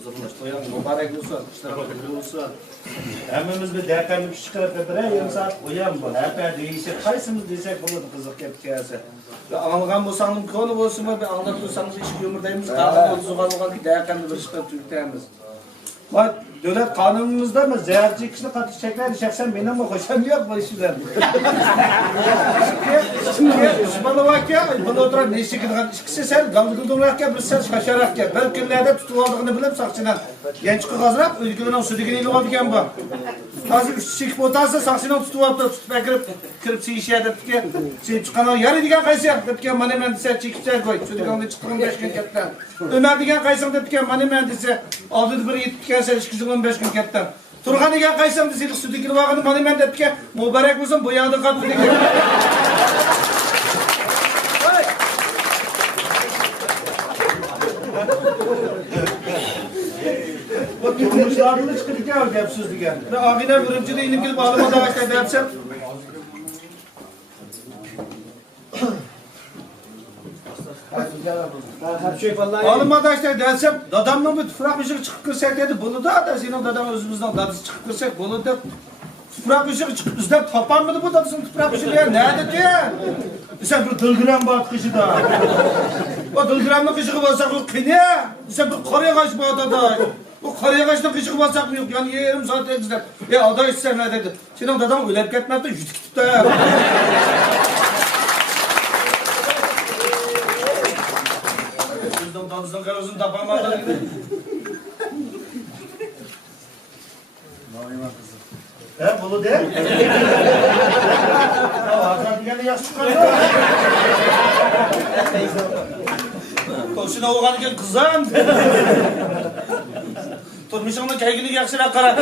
Mübarek olsun, işler olsun. Hemmimiz bir dertlerini çıkarıp bir yarım saat uyan bu. Hep değişik. Kaysımız diyecek bunu kızık hikayesi. Anlagan bolsanız konu bolsun mu? Bir anlatırsanız iş ömürdeyimiz. Kaldı olsun kalmagan ki dertlerini bir çıkarıp Türk'teyimiz. Bak devlet kanunumuzda mı ziyaretçi kişini katı çekler şahsen benim mi hoşum yok bu işler. Bana bak ya, bana oturan ne işe gidiyorsun? İkisi sen galdırıldırak ya, bir sen şaşarak ya. Ben küllerde tutuldığını bilip sakçıdan. Genç kızlar, ülkelerin sürdüğünü ilim alırken bak. Hazır şık botansa sakçıdan tutup tutup kırıp işe edip ki şey çıkan yarı diken kaysak dedi ki bana mühendise çekip koy. Sürdüğünde çıktığım 5 gün ketten. Ömer diken kaysak dedi ki bana mühendise aldı bir yetip gelse 15 gün ketten. Turgan diken kaysak dedi sürdüğünde vakını bana mühendise dedi ki mübarek olsun bu yağda katlı dedi. Turmuşlarını çıkırdık ya hepsiz diken. Ağine vurumcu da ilim gidip ağlamada başlaydı yapsam. Ağlamada işte dersem dadamla bir tufrak ışık çıkıp kırsak dedi. Bunu da senin dadam özümüzden dadısı çıkıp kırsak bunu da tufrak ışık çıkıp bizden tapan mıydı bu dadısının tufrak ışığı ya? Nerede diye? Sen bir dılgıran batkışı da. O dılgıranlık ışığı bassak o kine. Sen bir karaya kaçma adada. O karaya kaçta kışık bassak mı yok? Yani yarım saat ekizler. Ada ister ne dedi? Senin dadam ölep gitmedi de yüzük tuttu ya. Sizden dadısının karasını tapamadı. He bunu de. Hakan diyene yaş çıkarıyor. Koşuna oğlan gel kızım. Turmuşumda kaygını yakşıra kara.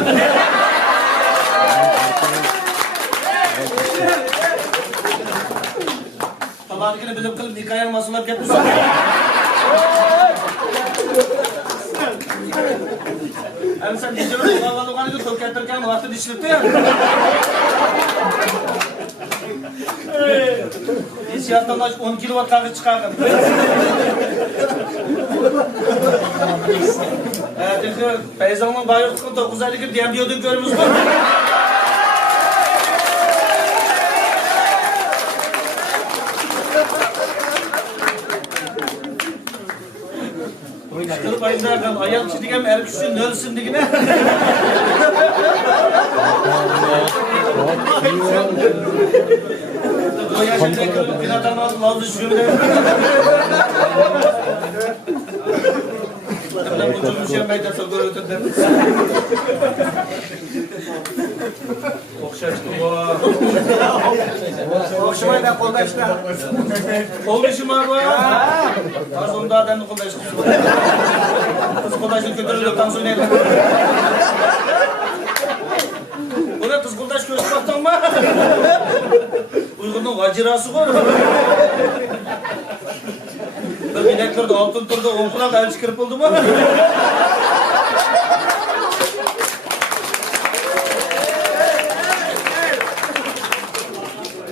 Tabarikini bilip kılıp nikah masumlar gitmiş. Hem sen diyeceğim oğlan oğlan gel tolk ettirken vakti dişlipti ya. Siyahtan 10 kilowatt takı çıkardım. Çünkü Feyzal'ın bayraklıkın 9 aylık diyen diyorduk görümüz var. Çıkılıp ayında kal, ayağım çiğdiğim erküşün nölsün digine. O yaşında kılıp binatan aldım, aldı şunu. Ben bu çocuğu şeymeyden sonra görüntüldüm. Okşaştı bu. Okşamayla koldaştı. Olmuşum abi. Az onda adamı koldaştı. Kız koldaşını götürülüp tansiyon eyle. Bu ne kız koldaş göğüs kaptan mı? Uygunun vacirası var. Bir bineklerdi altın turdu, onkulak el çıkırıp oldu mu?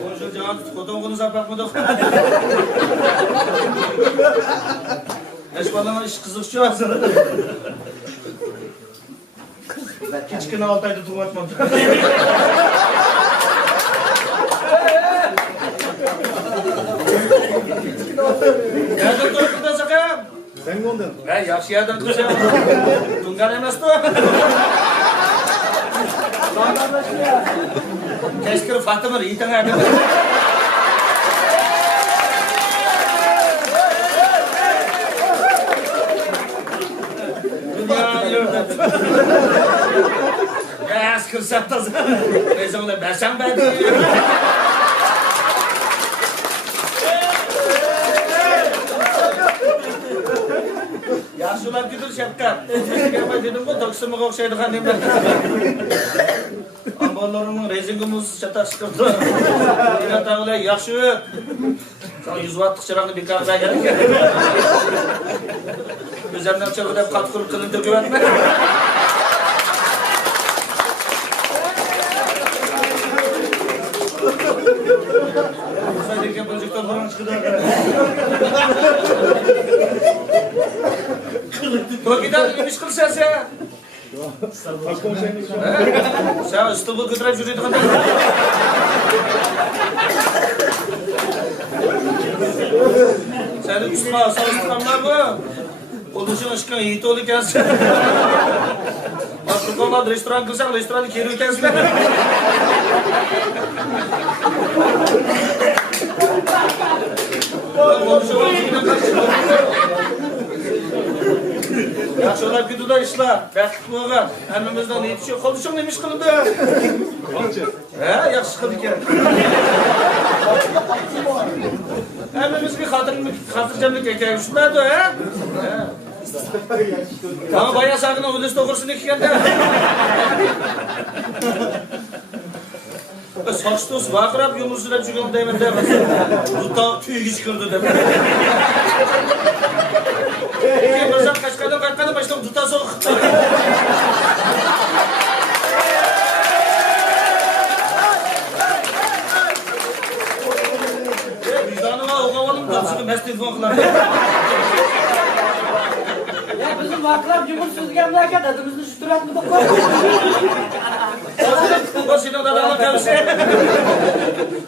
Konuşur can, fotoğrafını zapakmadık. Eşbalama iş kızık şu an. Hiç kına 6 ayda tuğ atmadı. Nereden doğru sakın? Sen gönderdin. Ben yaşlı yerden kızım. Tungan emez bu. Keşke Fatım'ı iyi tanıdım. Dünya yurdu. Ya sıkırsam da ne zaman ben sen ben diyorum. Yaşlılar gidiyor şapka. Gelme dedim bu doksumuğa okşaydı hanım ben. Amballarımın rezingimiz çatak çıkırdı. Yine tağla yakşı. Sana 100 wattlık çırağını bir kahve gerek. Üzerinden çabuk katkılı kılındı güvenme. Aydıkken projektör falan çıkıdı. Prokidan imiş kılsa sen. Sen üstübü götürüp yürüydü kadar. Senin üstüne asal üstüne bu. Oluşun aşkına yiğit ol ikensin. Bak olmadı restoran kılsak restoranı kere ikensin. Oluşun aşkına karşı. Yaxşılab gidiyor işler. Bəxtli bo'lgan. Hammamizdan yetişiyor. Qo'lishing nima ish qildi? Ha, yaxshi qildi ekan. Hammamizga xotirjamlik ekan. Shunday-da, ha? Mana boya sag'ini o'ziz to'g'risini ekanda. Soch to's vaqirab yumursirab жүрген deyman deb. Duta tüygiz kirdi deb. Birazdan Qashqardan qaytganda başlab duta so'qdi. Vicdanıma o'g'avolim dopsiga mas telefon qiladi. Ya bizim vaqirab yumursizgan ekan, dadimizni shu turatni qo'yib. Boşuna da alıp gelsin.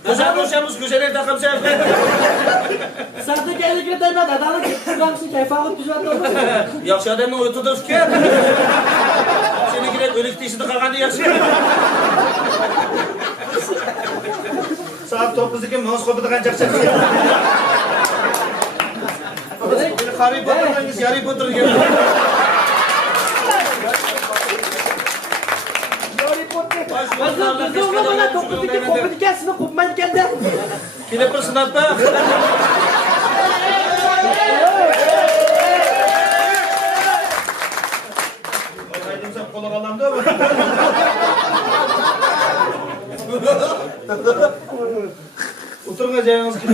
Güzel boşamız, güzel takımsa. Sahte gelikle demedi, adamı çıkarmışsın, keyif alıp düzeldi olmaz. Yaxşı adamın uyutudur ki. Seni girip ölük dişini kalkandı yaxşı. Saat 9'daki moskopu kancak çekti. Harry Potter'dan Harry Potter gibi. Bizi ona bana topludaki komünikasını kopmayın geldi. Kile pırsınat be. Haydim sen kola kalandı mı? Oturun acayınız gibi.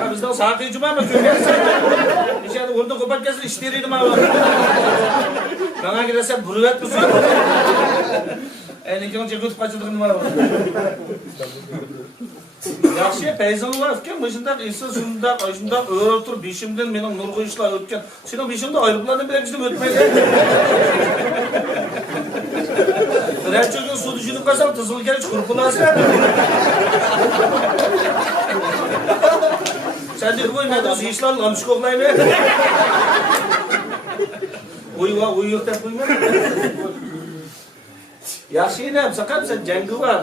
Ya bizden saati cuma mı? Köyler sen. İşte orada kopat gelsin işleriydim abi. Bana gidersen brüvet misin? Enikini çekip kaçırdığın var. Yaxşı peyzanı var ki, başında insan şunda öğretir, beşimden benim nurgu işler ötken. Senin beşimde ayrılıklarını bile bizim ötmeydi. Her çocuğun su düşünüp kalsam tızılı geliş kurpularsın. Sen de koy, ne de işler lamış koklayın be. Uyuyor da koyma. Yaxşı yine yapsak sen cengi var.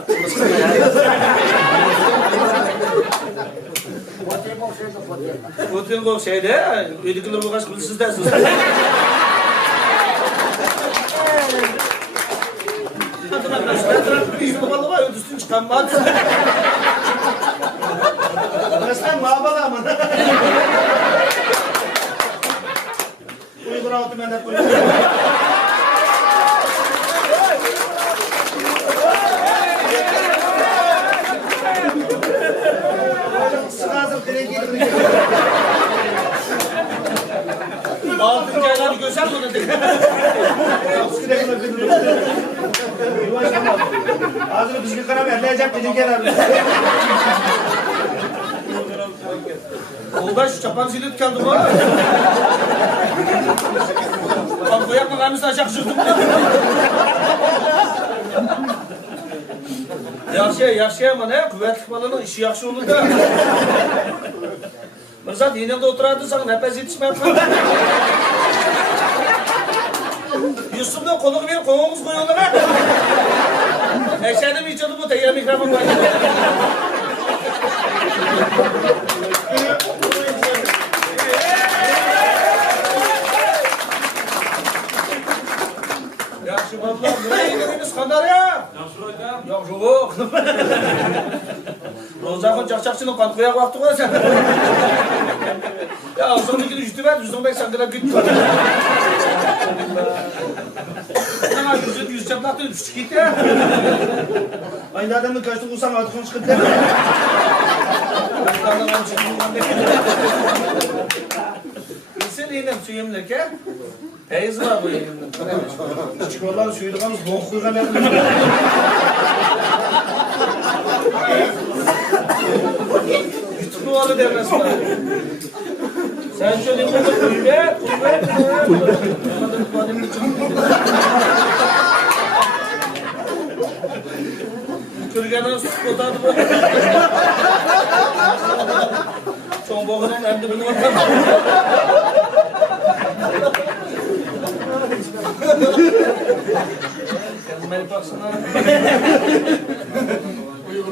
Oturuyor şeyde, ödükler bu kaç kılsız dersiz. Bizim babalı var, ödüsün çıkanmaz. Resmen babalı ama. Uygur altı ben de koyuyorum. Altıncı ayları görsem bunu dedim. Ağzını düzgün karam yerleyeceğim dedim gel abi. Olda şu çapan zili tükendi var mı? Kalkı yapma kamisi aşağı sürdüm. Yaxşı ama ne? Kuvvetli balının işi yaxşı olur da. Mirzat yenilde oturardı sana nefes yetişmez. Yusuf'la koluğu bir kovuğumuz koyuyorlar ha. Eşeğdim içiyordum bu teyyar mikrofon var. Yaxşı bablar, buraya yedirimiz kadar ya. Yaxşı hocam. Yaxşı yok. Rozakın çakçakçının kan koyak vakti koy sen. Ya ağzımdakini yüzü ver, yüzün bek sakına gitti. Sana yüz çaplaktı, üç gitti ya. Aynı adamın kaçtı kursan artık onu çıkıp deme. Bilsin yeğenim suyumda ki. Teyze var bu yeğenimden. Çikolataların suyunu kalmış, boğuk kuygan yapıyor. Turvalı demez bana. Sen şöyle pul ver. Kırgana sus kotadı bu. Çoğun boğunun hem de bunu bakalım. Kendime baksana.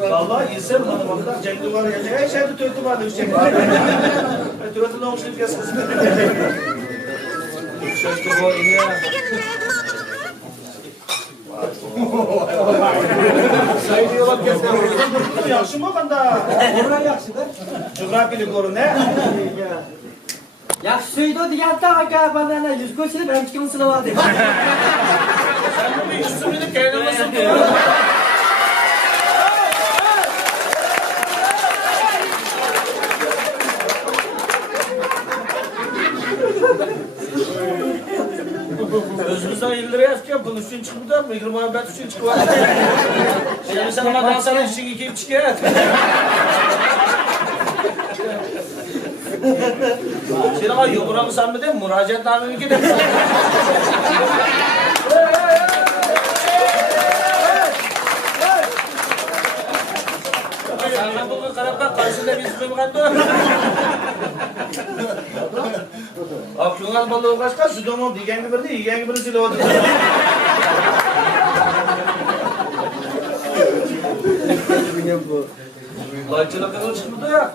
Vallahi insan bana bakar, cengi var ya. Her şeyde tötü vardı Hüseyin. Tötü olmuştu kes kızım. Tötü var ya. Sayın yola kesene vurdu. Yaxşı mı banda? Oradan yaxshi da. Coğrafyayla koru ne? Yaxshi suydi deganda aka bandana yuz ko'chirib birinchi kun silavadi. Sen bunu hiç suyunu kaynamasın diyor. Özümüzden 50 liraya yapken bunun için çıkmadan mı? Yılmaz ben için çıkıyor. Şimdi sen ama daha sana için 2 çıkıyor. Şimdi ama yoburamı sen mi değil mi? Müracaat namını gidelim. Sana bunu karabak karşısında bir sıkıntı kaldı. Akşamlar balığı başka, südomum diğen bir değil, yiyen bir zil oldu. Layçılık kızıl çıkmadı ya.